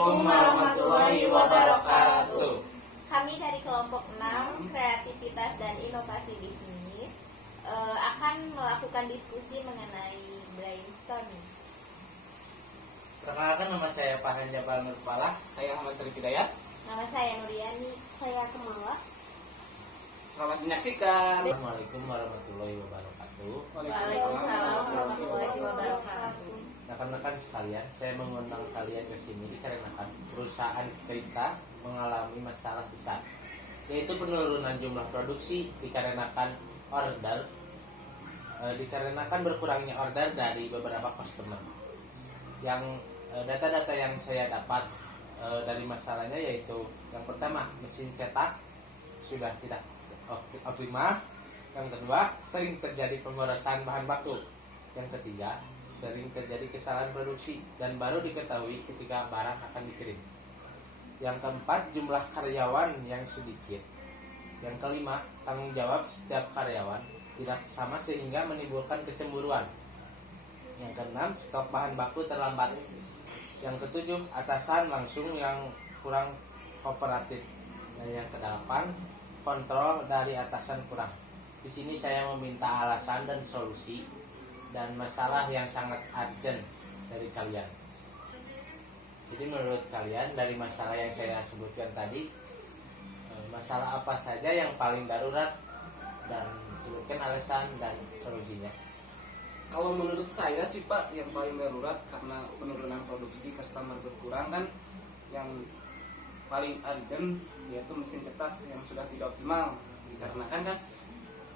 Assalamualaikum warahmatullahi wabarakatuh. Kami dari kelompok 6 Kreativitas dan Inovasi Bisnis akan melakukan diskusi mengenai brainstorming. Perkenalkan, nama saya Farhan Jabal Nurpala. Saya Ahmad Syarif Hidayat. Nama saya Nuriani. Saya Kemala. Selamat menyaksikan. Assalamualaikum warahmatullahi wabarakatuh. Waalaikumsalam warahmatullahi wabarakatuh. Rekan-rekan sekalian, saya mengundang kalian ke sini dikarenakan perusahaan kita mengalami masalah besar, yaitu penurunan jumlah produksi dikarenakan berkurangnya order dari beberapa customer. Yang data-data yang saya dapat dari masalahnya yaitu yang pertama, mesin cetak sudah tidak optimal. Yang kedua, sering terjadi pemborosan bahan baku. Yang ketiga, sering terjadi kesalahan produksi dan baru diketahui ketika barang akan dikirim. Yang keempat, jumlah karyawan yang sedikit. Yang kelima, tanggung jawab setiap karyawan tidak sama sehingga menimbulkan kecemburuan. Yang keenam, stok bahan baku terlambat. Yang ketujuh, atasan langsung yang kurang kooperatif. Dan yang kedelapan, kontrol dari atasan kurang. Di sini saya meminta alasan dan solusi dan masalah yang sangat urgent dari kalian. Jadi menurut kalian dari masalah yang saya sebutkan tadi, masalah apa saja yang paling darurat, dan sebutkan alasan dan solusinya. Kalau menurut saya sih Pak, yang paling darurat karena penurunan produksi, customer berkurang kan, yang paling urgent yaitu mesin cetak yang sudah tidak optimal. Dikarenakan kan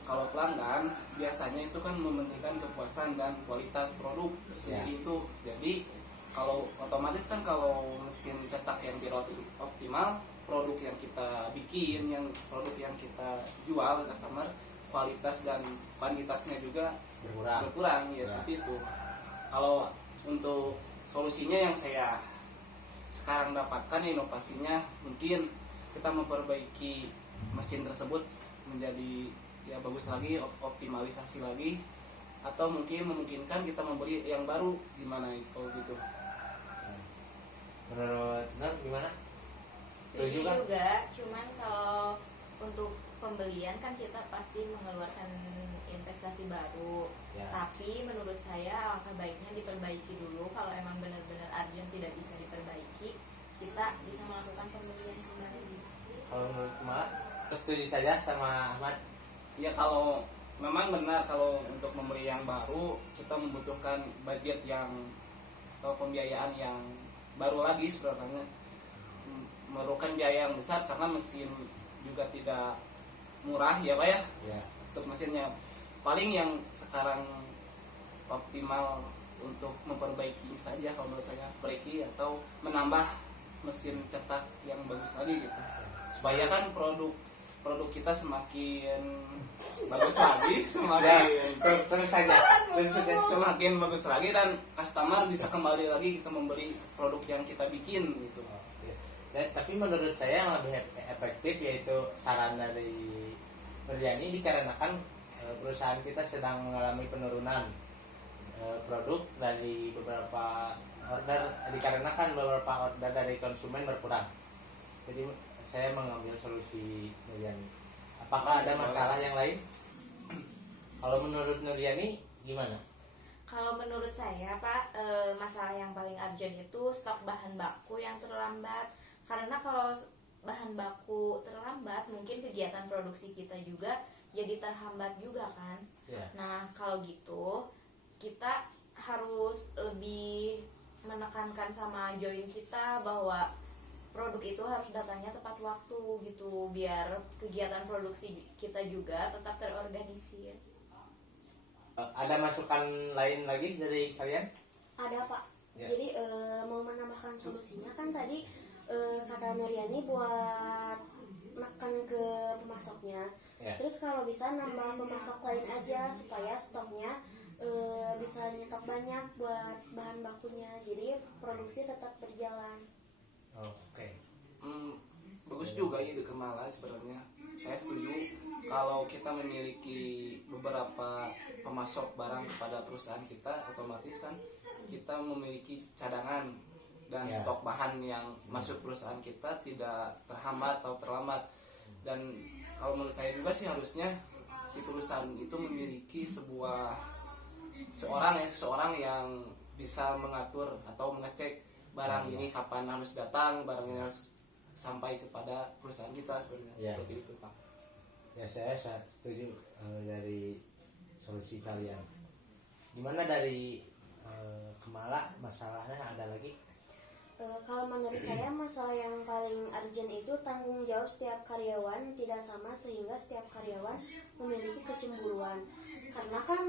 kalau pelanggan biasanya itu kan mementingkan kepuasan dan kualitas produk sendiri itu. Jadi kalau otomatis kan kalau mesin cetak yang tidak optimal, produk yang kita bikin, produk yang kita jual ke customer, kualitas dan kuantitasnya juga berkurang ya, seperti itu. Kalau untuk solusinya yang saya sekarang dapatkan, inovasinya mungkin kita memperbaiki mesin tersebut menjadi ya bagus lagi, optimalisasi lagi, atau mungkin memungkinkan kita membeli yang baru. Gimana kalau gitu? Menurut Nur gimana? Setuju juga, cuman kalau untuk pembelian kan kita pasti mengeluarkan investasi baru. Ya. Tapi menurut saya alangkah baiknya diperbaiki dulu. Kalau emang benar-benar urgent tidak bisa diperbaiki, kita bisa melakukan pembelian kembali. Kalau menurut Kemala, setuju saja sama Ahmad. Ya, kalau memang benar kalau untuk membeli yang baru kita membutuhkan budget yang atau pembiayaan yang baru lagi sebenarnya, memerlukan biaya yang besar karena mesin juga tidak murah ya Pak ya. Untuk mesinnya paling yang sekarang optimal untuk memperbaiki saja kalau menurut saya, perbaiki atau menambah mesin cetak yang bagus lagi gitu, supaya kan produk kita semakin bagus lagi, semakin bagus lagi, dan customer bisa kembali lagi kita membeli produk yang kita bikin gitu. Tapi menurut saya yang lebih efektif yaitu saran dari Nuriani, dikarenakan perusahaan kita sedang mengalami penurunan produk dari beberapa order, dikarenakan beberapa order dari konsumen berkurang. Jadi saya mengambil solusi Nuriani. Apakah ada masalah yang lain? Kalau menurut Nuriani gimana? Kalau menurut saya Pak, masalah yang paling urgent itu stok bahan baku yang terlambat. Karena kalau bahan baku terlambat, mungkin kegiatan produksi kita juga jadi terhambat juga kan. Nah kalau gitu kita harus lebih menekankan sama join kita bahwa produk itu harus datangnya tepat waktu gitu, biar kegiatan produksi kita juga tetap terorganisir. Ada masukan lain lagi dari kalian? Ada Pak. Ya. Jadi mau menambahkan solusinya kan tadi kata Nuriani buat menekan ke pemasoknya. Ya. Terus kalau bisa nambah pemasok lain aja supaya stoknya bisa nyetok banyak buat bahan bakunya. Jadi produksi tetap berjalan. Oke. Bagus juga ide Kemala sebenarnya. Saya setuju kalau kita memiliki beberapa pemasok barang kepada perusahaan kita, otomatis kan kita memiliki cadangan dan stok bahan yang masuk perusahaan kita tidak terhambat atau terlambat. Dan kalau menurut saya juga sih harusnya si perusahaan itu memiliki seseorang yang bisa mengatur atau mengecek barang ini kapan harus datang, barang ini harus sampai kepada perusahaan kita sebenarnya. Seperti itu, Pak. Ya, saya setuju dari solusi kalian. Gimana dari Kemala, masalahnya ada lagi? Kalau menurut saya masalah yang paling urgent itu tanggung jawab setiap karyawan tidak sama sehingga setiap karyawan memiliki kecemburuan. Karena kan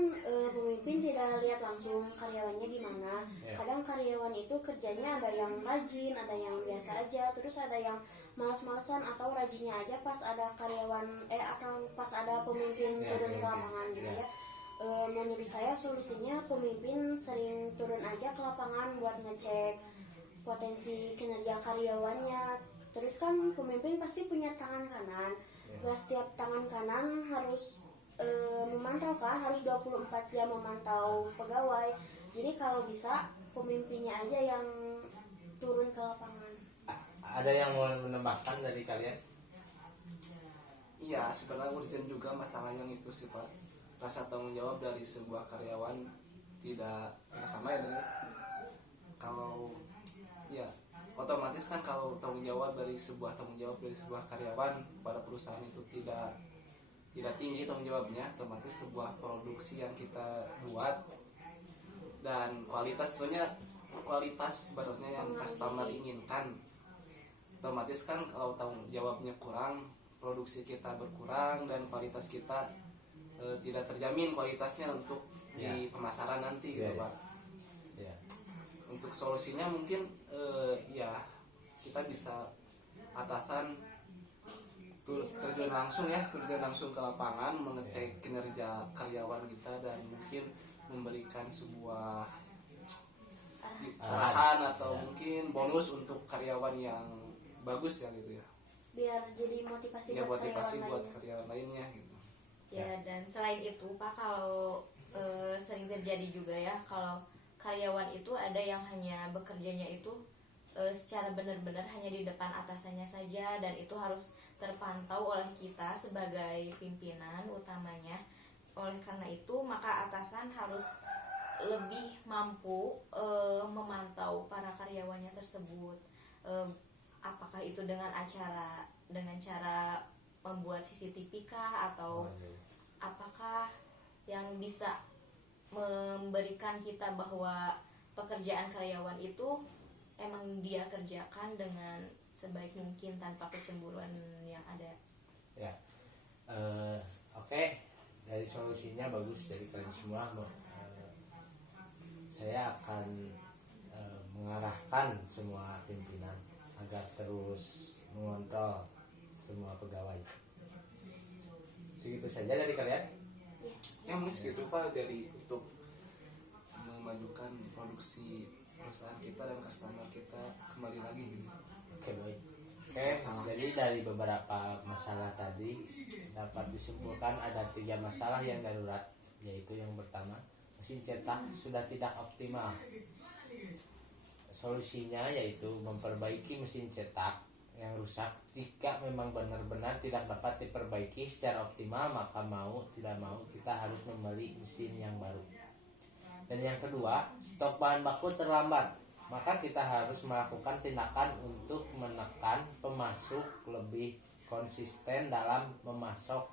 pemimpin tidak lihat langsung karyawannya gimana. Kadang karyawan itu kerjanya ada yang rajin, ada yang biasa aja, terus ada yang malas-malasan atau rajinnya aja pas ada karyawan atau pas ada pemimpin turun ke lapangan gitu ya. Menurut saya solusinya pemimpin sering turun aja ke lapangan buat ngecek potensi kinerja karyawannya. Terus kan pemimpin pasti punya tangan kanan. Gak setiap tangan kanan harus memantau kan, harus 24 jam memantau pegawai. Jadi kalau bisa pemimpinnya aja yang turun ke lapangan. Ada yang mau menambahkan dari kalian? Iya, sebenarnya urgent juga masalah yang itu sih, Pak. Rasa tanggung jawab dari sebuah karyawan tidak sama ya dengan kalau ya otomatis kan kalau tanggung jawab dari sebuah karyawan pada perusahaan itu tidak tinggi tanggung jawabnya, otomatis sebuah produksi yang kita buat dan kualitas sebenarnya yang customer inginkan, otomatis kan kalau tanggung jawabnya kurang, produksi kita berkurang dan kualitas kita tidak terjamin kualitasnya untuk di pemasaran nanti gitu, Pak. Untuk solusinya mungkin kita bisa atasan terjun langsung ke lapangan mengecek kinerja karyawan kita dan mungkin memberikan sebuah arahan atau mungkin bonus untuk karyawan yang bagus ya gitu ya. Biar jadi motivasi buat karyawan lainnya gitu. Ya, dan selain itu Pak, kalau sering terjadi juga ya kalau karyawan itu ada yang hanya bekerjanya itu secara benar-benar hanya di depan atasannya saja, dan itu harus terpantau oleh kita sebagai pimpinan utamanya. Oleh karena itu maka atasan harus lebih mampu memantau para karyawannya tersebut, apakah itu dengan cara membuat CCTV kah, atau apakah yang bisa memberikan kita bahwa pekerjaan karyawan itu emang dia kerjakan dengan sebaik mungkin tanpa kecemburuan yang ada. Ya, oke. Dari solusinya bagus dari kalian semua. Saya akan mengarahkan semua pimpinan agar terus mengontrol semua pegawai. Segitu saja dari kalian. Ya mungkin gitu Pak, dari untuk memajukan produksi perusahaan kita dan customer kita kembali lagi gitu. Oke, baik. Jadi dari beberapa masalah tadi dapat disimpulkan ada 3 masalah yang darurat, yaitu yang pertama, mesin cetak sudah tidak optimal. Solusinya yaitu memperbaiki mesin cetak yang rusak. Jika memang benar-benar tidak dapat diperbaiki secara optimal, maka mau tidak mau kita harus membeli mesin yang baru. Dan yang kedua, stok bahan baku terlambat, maka kita harus melakukan tindakan untuk menekan pemasok lebih konsisten dalam memasok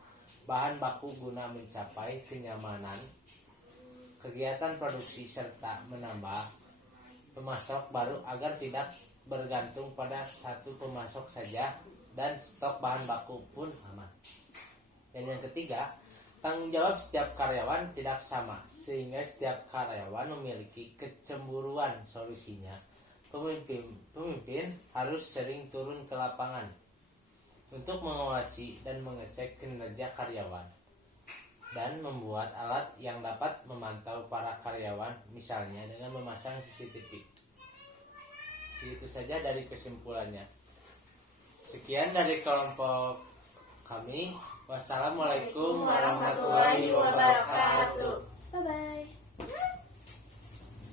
bahan baku guna mencapai kenyamanan kegiatan produksi serta menambah pemasok baru agar tidak bergantung pada satu pemasok saja dan stok bahan baku pun aman. Dan yang ketiga, tanggung jawab setiap karyawan tidak sama sehingga setiap karyawan memiliki kecemburuan. Solusinya, pemimpin harus sering turun ke lapangan untuk mengawasi dan mengecek kinerja karyawan dan membuat alat yang dapat memantau para karyawan, misalnya dengan memasang CCTV. Itu saja dari kesimpulannya. Sekian dari kelompok kami. Wassalamualaikum warahmatullahi wabarakatuh. Bye bye.